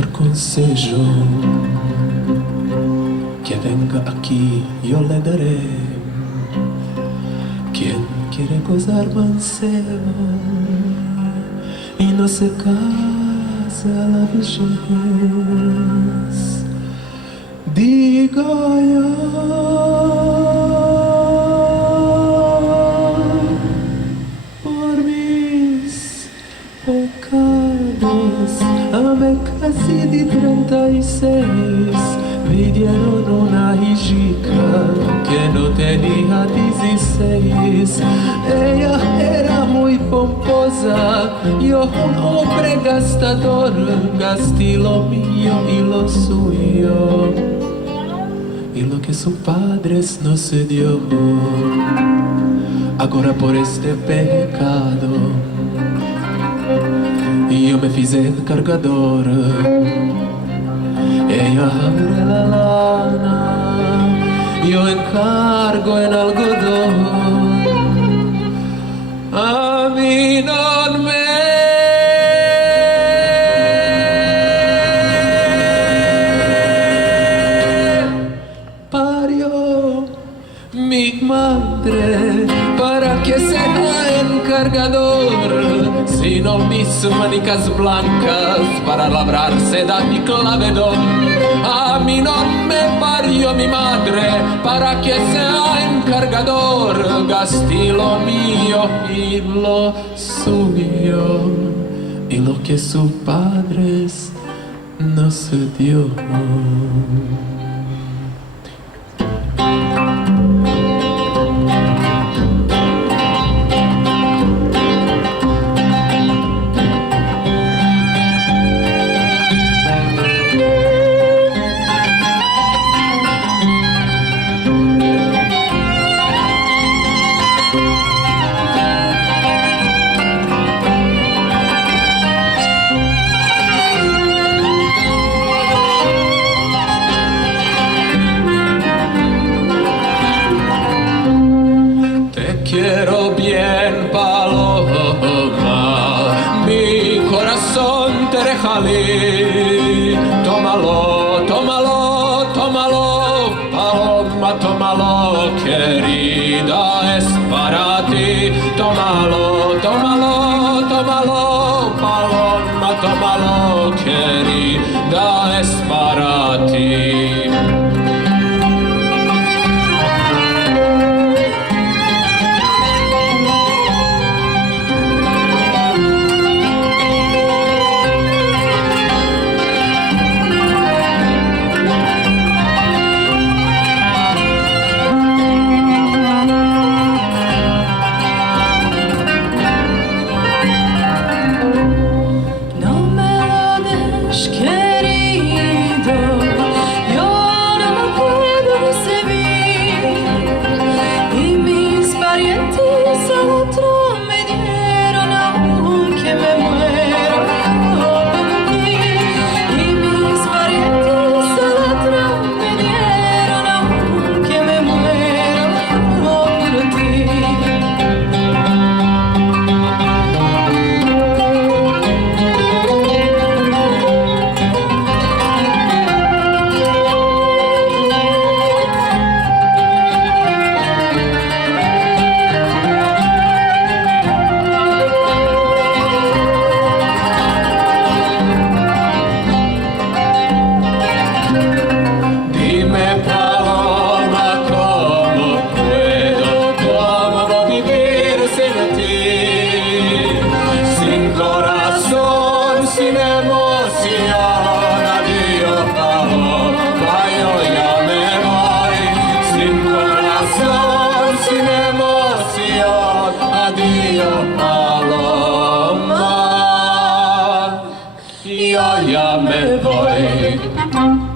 dar consejo, que venga aquí, yo le daré. Quien quiere gozar mancebo y no se casa a la vejez, digo yo, por mis pecados, amé casi de 36, vidieron una hijica que no tenía 16. Ella era muy pomposa, yo un hombre gastador, gasté lo mío y lo suyo, y lo que sus padres no se dio. Ahora por este pecado yo me fiz el cargador. Ella abre la lana, yo encargo en algodón. A mí no me parió mi madre para que sea encargador, sino mis manicas blancas para labrarse da mi clavedón. A mí no me parió mi madre para que sea encargador, gasté lo mío y lo suyo, y lo que sus padres no se dio. Quiero bien, paloma, mi corazón te regalé. Tómalo, tómalo, tómalo, paloma, tómalo, querida, es para ti. Tómalo, tómalo, tómalo, paloma, tómalo, querida, es para ti. Paloma, yo ya me voy.